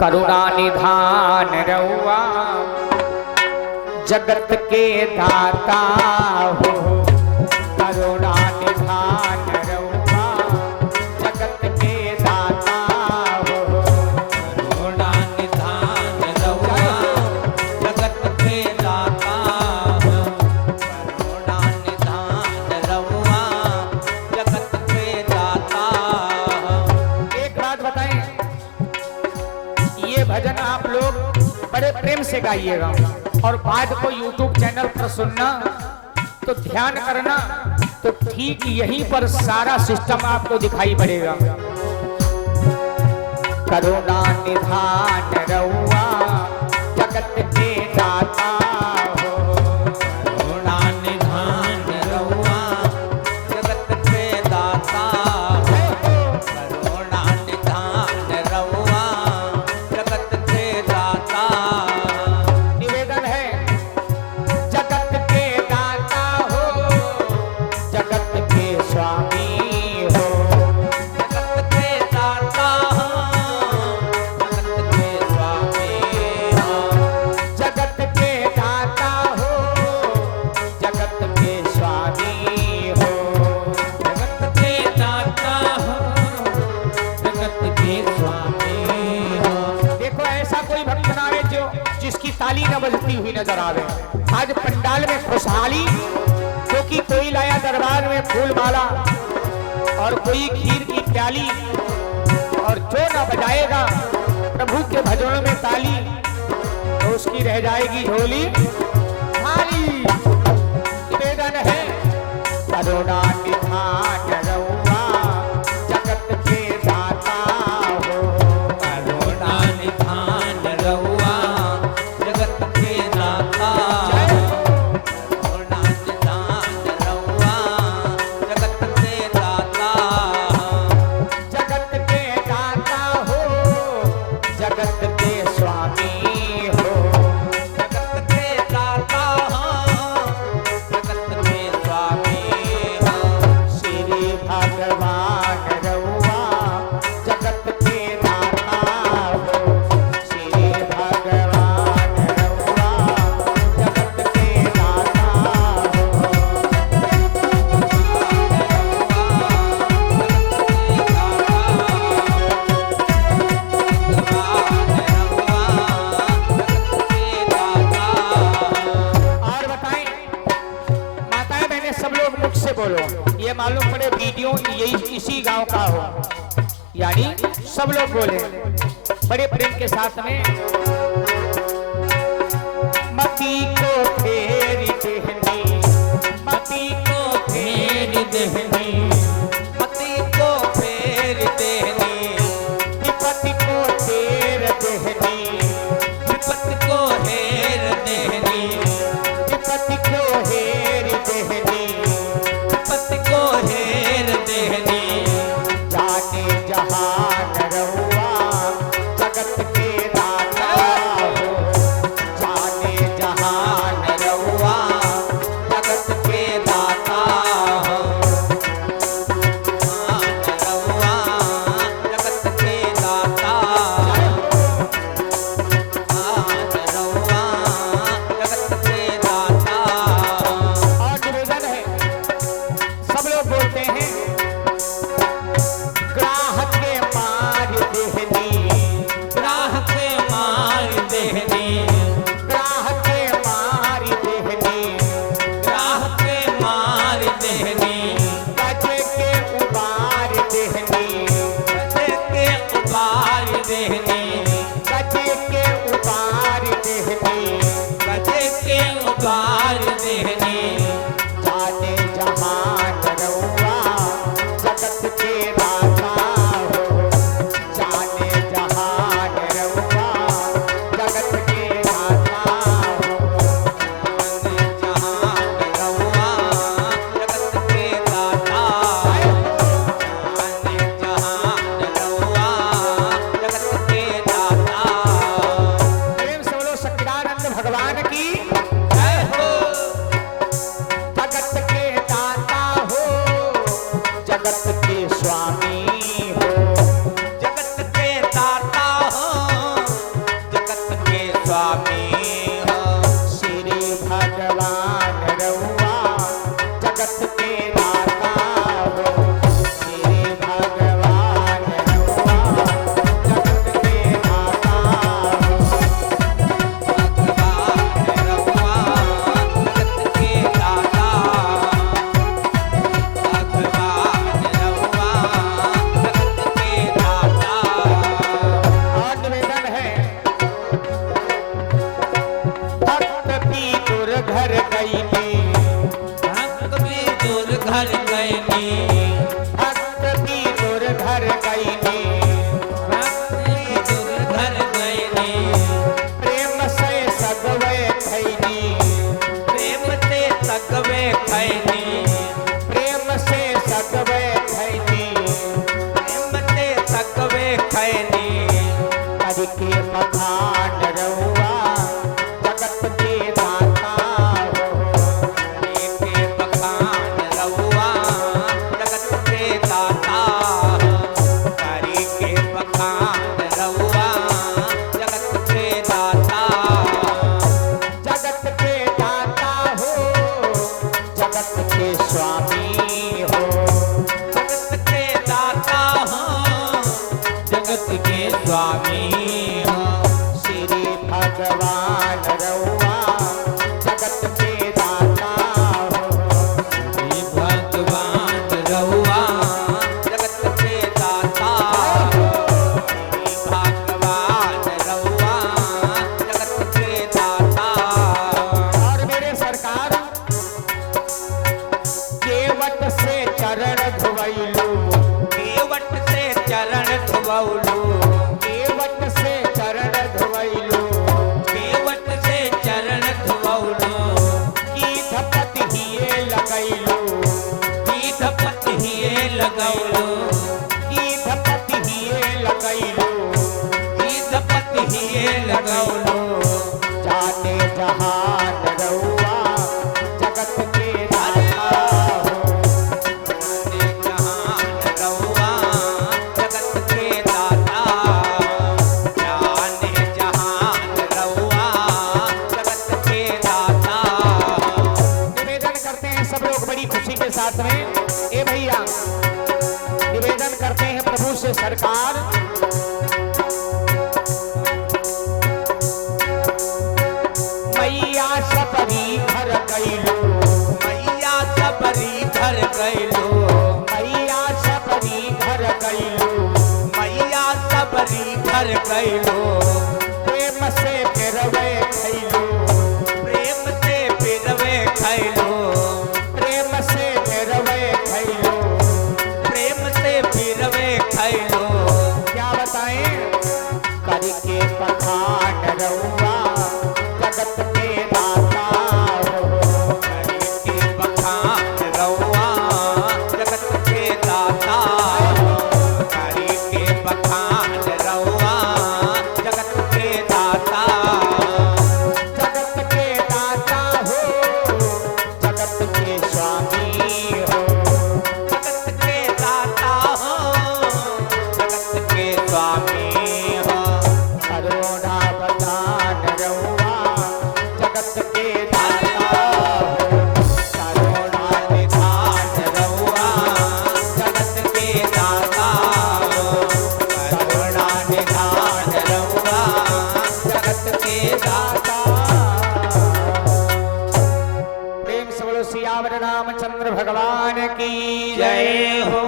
करुणा निधान रउआ जगत के दाता हो। करुणा निधान रउआ जगत के दाता हो। करुणा निधान रउआ जगत के दाता हो। करुणा निधान रउआ जगत के दाता हो। एक बात बताएं, ये भजन आप लोग बड़े प्रेम से गाइएगा और बाद को YouTube चैनल पर सुनना तो ध्यान करना, तो ठीक यहीं पर सारा सिस्टम आपको दिखाई पड़ेगा। करुणा निधान रउआ जगत के दाता हो। करुणा निधान रउआ जगत के दाता हो। करुणा निधान रउआ जगत के दाता हो। निवेदन है, जगत के दाता हो, जगत के स्वामी हो। जगत के दाता हो, जगत के स्वामी हो। जगत के दाता हो, जगत के स्वामी हो। जगत के दाता हो, जगत के स्वामी हो। देखो ऐसा कोई भक्त ना आवे जो जिसकी ताली न बजती हुई नजर आवे। आज पंडाल में खुशहाली, क्योंकि कोई लाया दरबार में फूल माला और कोई खीर की प्याली, और जो न बजाएगा प्रभु के भजनों में ताली तो उसकी रह जाएगी झोली खाली। निवेदन है, करुणा निधान रउआ जगत के दाता हो। करुणा निधान रउआ जगत के दाता हो। करुणा निधान रउआ जगत के दाता हो। जगत के दाता हो, जगत के स्वामी हो। जगत के दाता हो, जगत के स्वामी हो। श्री भगवान रउआ जगत के दाता हो। श्री भगवान रउआ जगत के दाता हो। और बताएं, माताएं बहनें सब लोग मुख से बोलो, ये मालूम पड़े वीडियो यही इसी गांव का हो, यानी सब लोग बोले बड़े प्रेम के साथ में। मती को फेरी देहनी, मती को फेरी देहनी, पति को फेर देनी, विपत्ति को फेर देहनी, विपत्ति को हेर देनी, विपत्ति को हेर देहनी। विपत्ति को हेर देनी। जाने जहान रउआ जगत के दाता हो। जाने जहान रउआ जगत के दाता हो। रउआ जगत के दाता हो। रउआ जगत के दाता हो। और निवेदन है, सब लोग बोलते हैं, ग्राहक के मार देहनी, ग्राहक के मार देहनी, ग्राहक के मार देहनी, ग्राहक के मार देहनी, गजे के उबार देहनी, गजे के उबार देहनी, गजे के उबार देहनी। गजे के उबार देहनी। जाने जहान रउआ जगत के दाता हो। जाने जहान रउआ जगत के दाता हो। जहान रउआ जगत के दाता हो। जहान रउआ जगत के करके बखान रहुआ जगत के दाता हो। के बखान रहुआ जगत के दाता करी के बखान रहुआ जगत के दाता जगत के दाता हो, जगत के स्वामी हो। जगत के दाता हो जगत के स्वामी हो। श्री भगवान रहुआ जगत के दाता हो। श्री भगवान रहुआ जगत के दाता श्री भगवान रहुआ जगत के दाता और मेरे सरकार केवट से चरण धुवैलू, केवट से चरण धुवौलू केवट से चरण धुवैलू। केवट से चरण धुवौलू की धपत हिये लगैलू, पीठ पतिये लगौलू की धपत हिये लगैलू। पीठ पतिये लगौलू जाने जहान रहुआ जगत के दाता हो। जहान रहुआ जगत के दाता जाने जहान रहुआ जगत के दाता निवेदन करते हैं सब लोग बड़ी खुशी के साथ में। ए भैया निवेदन करते हैं प्रभु से सरकार मैया सबरी घर कैलू, मैया सबरी घर गैलो मैया सबरी घर कैलू। मैया सबरी घर गैलो प्रेम से फिरवे खैलू, प्रेम से पिरवे खैलो प्रेम से फिरवे खैलू। प्रेम से पिरवे खैलो क्या बताएं करके बखान रहुआ जगत के दाता हो। करी के बखान रहुआ जगत के दाता करी के बखान रहुआ जगत के दाता जगत के दाता हो, जगत के स्वामी हो। जगत के दाता हो जगत के स्वामी हो करुणा बदान रहुआ जगत के दाता हो। करुणा निधान रहुआ जगत के दाता हो करुणा निधान रहुआ जगत के दाता प्रेम से बोलो सियावर रामचंद्र भगवान की जय हो